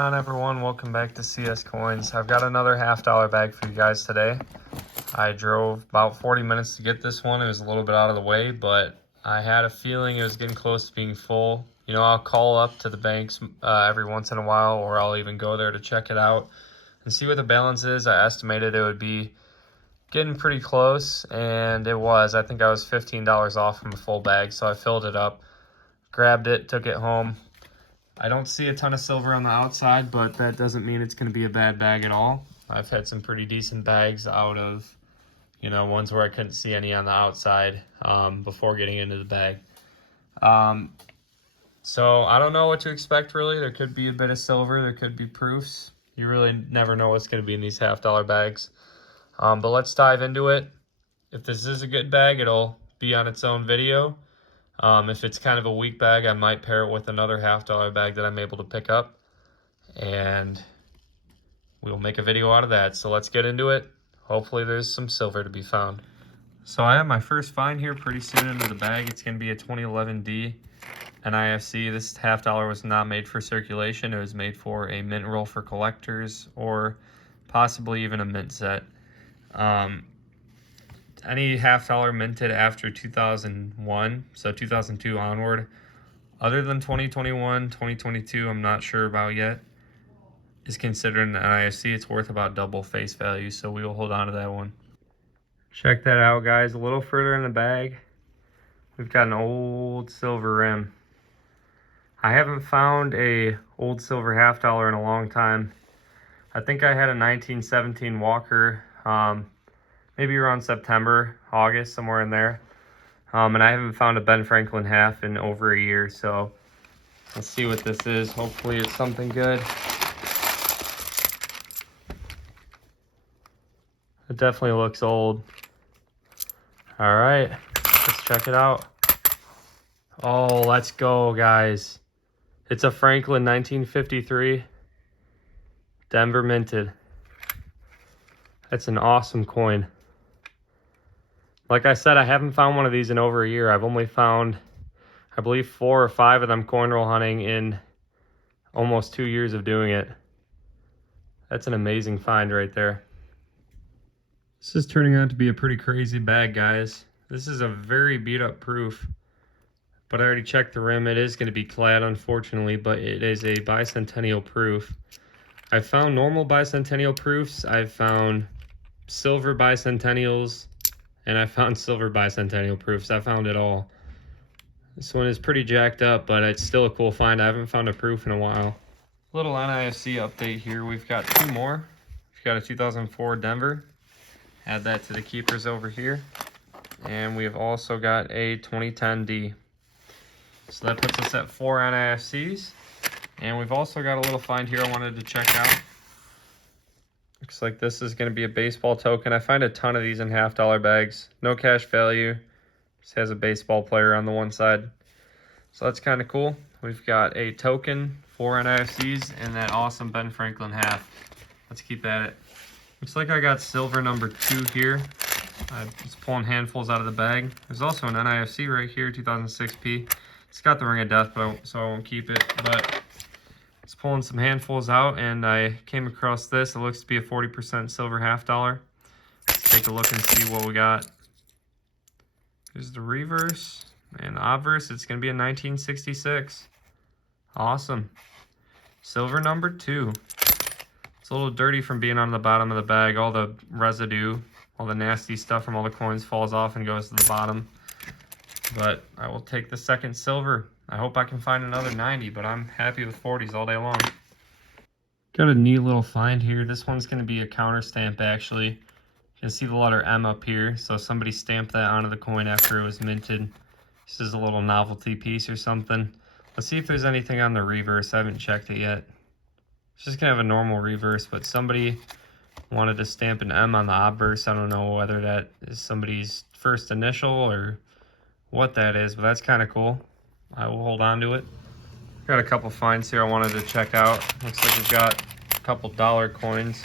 on, everyone? Welcome back to CS Coins. I've got another $half bag for you guys today. I drove about 40 minutes to get this one. It was a little bit out of the way, but I had a feeling it was getting close to being full. You know, I'll call up to the banks every once in a while, or I'll even go there to check it out and see what the balance is. I estimated it would be getting pretty close, and it was. I think I was $15 off from a full bag, so I filled it up, grabbed it, took it home. I don't see a ton of silver on the outside, but that doesn't mean it's going to be a bad bag at all. I've had some pretty decent bags out of, you know, ones where I couldn't see any on the outside before getting into the bag. So I don't know what to expect, really. There could be a bit of silver. There could be proofs. You really never know what's going to be in these $half bags. But let's dive into it. If this is a good bag, it'll be on its own video. If it's kind of a weak bag, I might pair it with another $half bag that I'm able to pick up, and we'll make a video out of that. So let's get into it. Hopefully there's some silver to be found. So I have my first find here pretty soon into the bag. It's going to be a 2011 D NIFC. This $half was not made for circulation. It was made for a mint roll for collectors, or possibly even a mint set. Any $half minted after 2001, so 2002 onward, other than 2021, 2022, I'm not sure about yet, is considered an NIFC. It's worth about double face value, so we will hold on to that one. Check that out, guys. A little further in the bag, we've got an old silver rim. I haven't found a old silver $half in a long time. I think I had a 1917 Walker, maybe around September, August, somewhere in there. And I haven't found a Ben Franklin half in over a year, so let's see what this is. Hopefully it's something good. It definitely looks old. All right, let's check it out. Oh, let's go, guys. It's a Franklin 1953, Denver minted. That's an awesome coin. Like I said, I haven't found one of these in over a year. I've only found, I believe, 4 or 5 of them coin roll hunting in almost 2 years of doing it. That's an amazing find right there. This is turning out to be a pretty crazy bag, guys. This is a very beat up proof, but I already checked the rim. It is going to be clad, unfortunately, but it is a bicentennial proof. I've found normal bicentennial proofs. I've found silver bicentennials, and I found silver bicentennial proofs. I found it all. This one is pretty jacked up, but it's still a cool find. I haven't found a proof in a while. Little NIFC update here. We've got 2 more. We've got a 2004 Denver. Add that to the keepers over here. And we have also got a 2010 D. So that puts us at 4 NIFCs. And we've also got a little find here I wanted to check out. Looks like this is going to be a baseball token. I find a ton of these in $half bags. No cash value. Just has a baseball player on the one side. So that's kind of cool. We've got a token, 4 NIFCs, and that awesome Ben Franklin half. Let's keep at it. Looks like I got silver number 2 here. I'm just pulling handfuls out of the bag. There's also an NIFC right here, 2006P. It's got the ring of death, so I won't keep it. But it's pulling some handfuls out, and I came across this. It looks to be a 40% silver $half. Let's take a look and see what we got. There's the reverse and the obverse. It's going to be a 1966. Awesome. Silver number 2. It's a little dirty from being on the bottom of the bag. All the residue, all the nasty stuff from all the coins falls off and goes to the bottom. But I will take the second silver. I hope I can find another 90, but I'm happy with 40s all day long. Got a neat little find here. This one's going to be a counter stamp, actually. You can see the letter M up here, so somebody stamped that onto the coin after it was minted. This is a little novelty piece or something. Let's see if there's anything on the reverse. I haven't checked it yet. It's just going to have a normal reverse, but somebody wanted to stamp an M on the obverse. I don't know whether that is somebody's first initial or what that is, but that's kind of cool. I will hold on to it. Got a couple finds here I wanted to check out. Looks like we've got a couple dollar coins.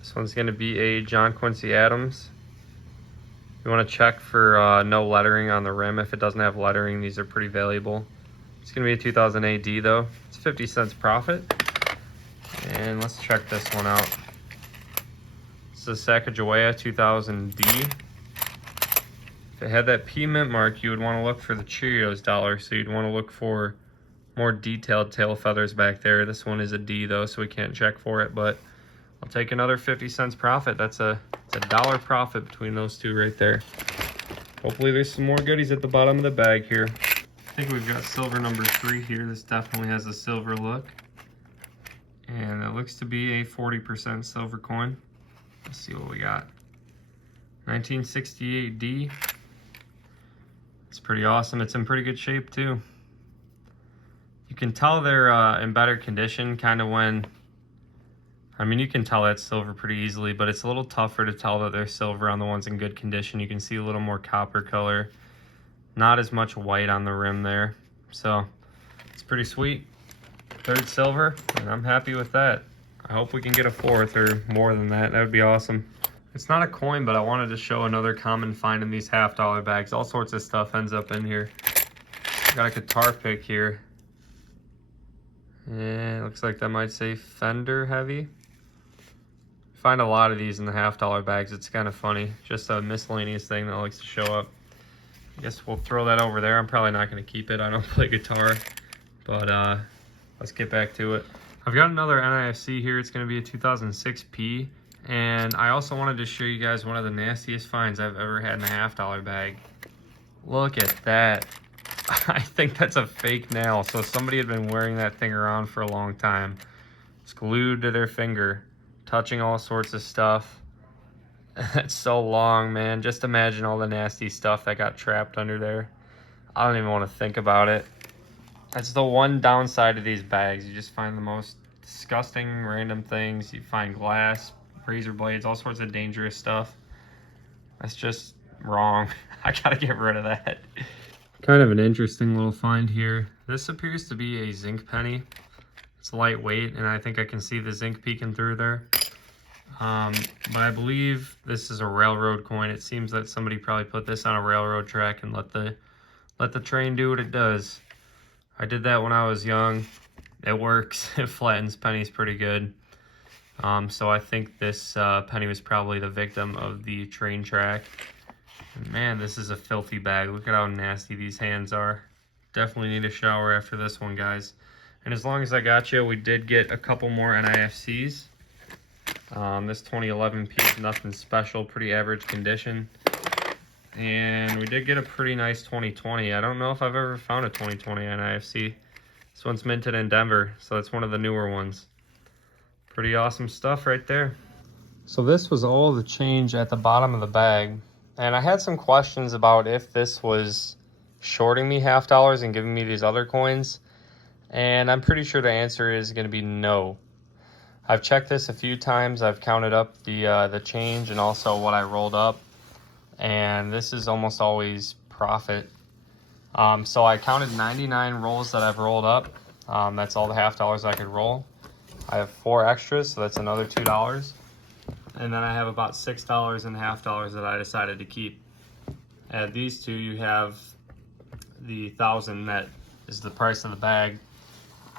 This one's going to be a John Quincy Adams. You want to check for no lettering on the rim. If it doesn't have lettering, these are pretty valuable. It's going to be a 2000 AD though. It's 50 cents profit. And let's check this one out. It's the Sacagawea 2000D. If it had that P mint mark, you would want to look for the Cheerios dollar, so you'd want to look for more detailed tail feathers back there. This one is a D though, so we can't check for it, but I'll take another 50 cents profit. It's a $1 profit between those two right there. Hopefully there's some more goodies at the bottom of the bag here. I think we've got silver number 3 here. This definitely has a silver look. And it looks to be a 40% silver coin. Let's see what we got. 1968D. It's pretty awesome. It's in pretty good shape too. You can tell they're in better condition kind of when, I mean, you can tell that's silver pretty easily, but it's a little tougher to tell that they're silver on the ones in good condition. You can see a little more copper color, not as much white on the rim there. So it's pretty sweet. 3rd silver, and I'm happy with that. I hope we can get a 4th or more than that. That would be awesome. It's not a coin, but I wanted to show another common find in these $50 bags. All sorts of stuff ends up in here. Got a guitar pick here. And it looks like that might say Fender heavy. Find a lot of these in the $50 bags. It's kind of funny. Just a miscellaneous thing that likes to show up. I guess we'll throw that over there. I'm probably not going to keep it. I don't play guitar. But let's get back to it. I've got another NIFC here. It's going to be a 2006 P. And I also wanted to show you guys one of the nastiest finds I've ever had in a $50 bag. Look at that. I think that's a fake nail. So somebody had been wearing that thing around for a long time. It's glued to their finger, touching all sorts of stuff. That's so long, man. Just imagine all the nasty stuff that got trapped under there. I don't even want to think about it. That's the one downside of these bags. You just find the most disgusting random things. You find glass, razor blades, all sorts of dangerous stuff. That's just wrong. I gotta get rid of that. Kind of an interesting little find here. This appears to be a zinc penny. It's lightweight, and I think I can see the zinc peeking through there. But I believe this is a railroad coin. It seems that somebody probably put this on a railroad track and let the train do what it does. I did that when I was young. It works. It flattens pennies pretty good. So I think this penny was probably the victim of the train track. And man, this is a filthy bag. Look at how nasty these hands are. Definitely need a shower after this one, guys. And as long as I got you, we did get a couple more NIFCs. This 2011 piece, nothing special, pretty average condition. And we did get a pretty nice 2020. I don't know if I've ever found a 2020 NIFC. This one's minted in Denver, so it's one of the newer ones. Pretty awesome stuff right there. So this was all the change at the bottom of the bag. And I had some questions about if this was shorting me $50 and giving me these other coins. And I'm pretty sure the answer is going to be no. I've checked this a few times. I've counted up the change and also what I rolled up. And this is almost always profit. So I counted 99 rolls that I've rolled up. That's all the $50 I could roll. I have 4 extras, so that's another $2. And then I have about $6 and $50 that I decided to keep. Add these two, you have the 1,000 that is the price of the bag.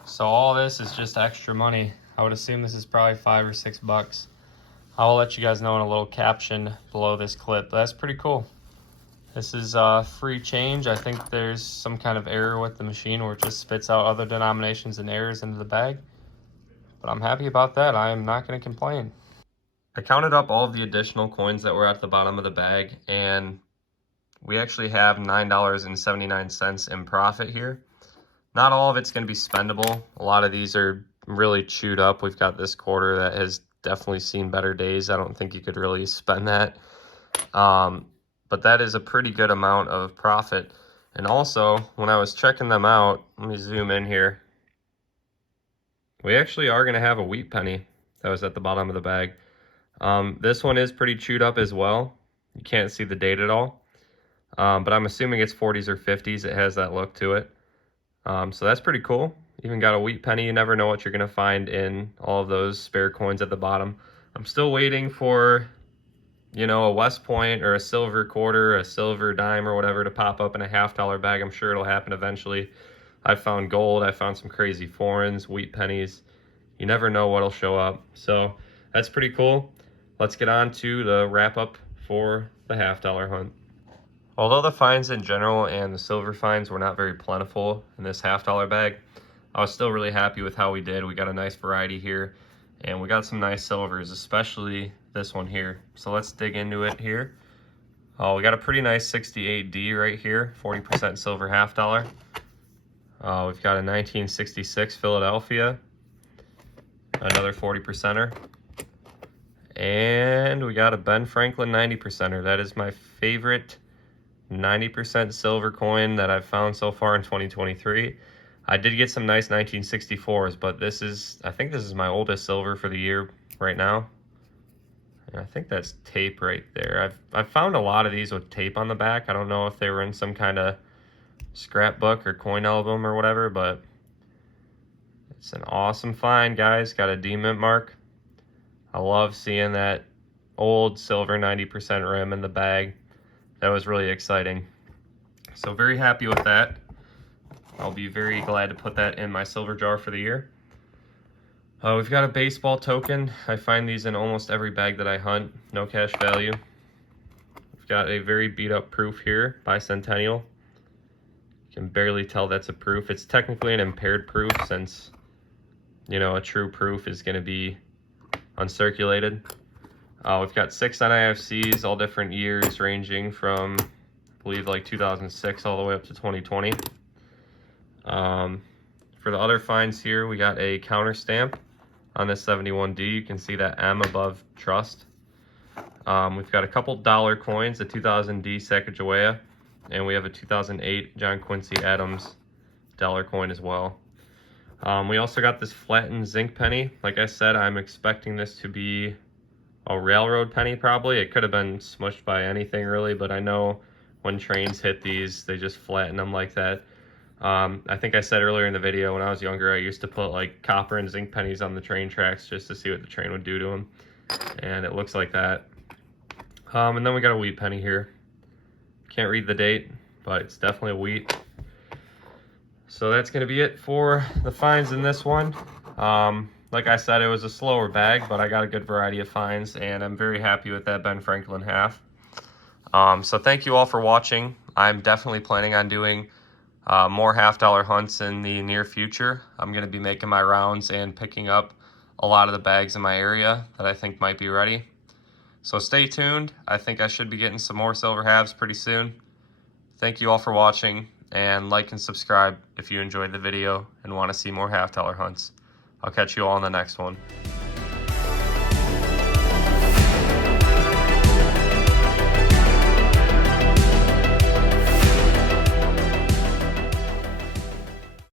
So all this is just extra money. I would assume this is probably $5 or $6. I will let you guys know in a little caption below this clip. But that's pretty cool. This is free change. I think there's some kind of error with the machine where it just spits out other denominations and errors into the bag. But I'm happy about that. I am not going to complain. I counted up all of the additional coins that were at the bottom of the bag, and we actually have $9.79 in profit here. Not all of it's going to be spendable. A lot of these are really chewed up. We've got this quarter that has definitely seen better days. I don't think you could really spend that. But that is a pretty good amount of profit. And also, when I was checking them out, let me zoom in here. We actually are going to have a wheat penny that was at the bottom of the bag. This one is pretty chewed up as well. You can't see the date at all. But I'm assuming it's 40s or 50s. It has that look to it. So that's pretty cool. Even got a wheat penny. You never know what you're going to find in all of those spare coins at the bottom. I'm still waiting for, you know, a West Point or a silver quarter, a silver dime or whatever to pop up in a $50 bag. I'm sure it'll happen eventually. I found gold. I found some crazy foreigns, wheat pennies. You never know what'll show up. So that's pretty cool. Let's get on to the wrap up for the $half hunt. Although the finds in general and the silver finds were not very plentiful in this $half bag, I was still really happy with how we did. We got a nice variety here, and we got some nice silvers, especially this one here. So let's dig into it here. We got a pretty nice 68D right here, 40% silver $half. We've got a 1966 Philadelphia, another 40%er. And we got a Ben Franklin 90%er. That is my favorite 90% silver coin that I've found so far in 2023. I did get some nice 1964s, but I think this is my oldest silver for the year right now. And I think that's tape right there. I've found a lot of these with tape on the back. I don't know if they were in some kind of scrapbook or coin album or whatever, but it's an awesome find, guys. Got a D-mint mark. I love seeing that old silver 90% rim in the bag. That was really exciting. So very happy with that. I'll be very glad to put that in my silver jar for the year. We've got a baseball token. I find these in almost every bag that I hunt. No cash value. We've got a very beat up proof here, Bicentennial. You can barely tell that's a proof. It's technically an impaired proof since, you know, a true proof is going to be uncirculated. We've got 6 NIFCs, all different years, ranging from, I believe, like 2006 all the way up to 2020. For the other finds here, we got a counter stamp on this 71D. You can see that M above trust. We've got a couple dollar coins, a 2000D Sacagawea, and we have a 2008 John Quincy Adams dollar coin as well. We also got this flattened zinc penny. Like I said, I'm expecting this to be a railroad penny probably. It could have been smushed by anything really, but I know when trains hit these, they just flatten them like that. I think I said earlier in the video, when I was younger, I used to put like copper and zinc pennies on the train tracks just to see what the train would do to them. And it looks like that. And then we got a wheat penny here. Can't read the date, but it's definitely a wheat. So that's going to be it for the finds in this one. Like I said, it was a slower bag, but I got a good variety of finds, and I'm very happy with that Ben Franklin half. So thank you all for watching. I'm definitely planning on doing more $half hunts in the near future. I'm going to be making my rounds and picking up a lot of the bags in my area that I think might be ready. So stay tuned. I think I should be getting some more silver halves pretty soon. Thank you all for watching, and like and subscribe if you enjoyed the video and want to see more $half hunts. I'll catch you all in the next one.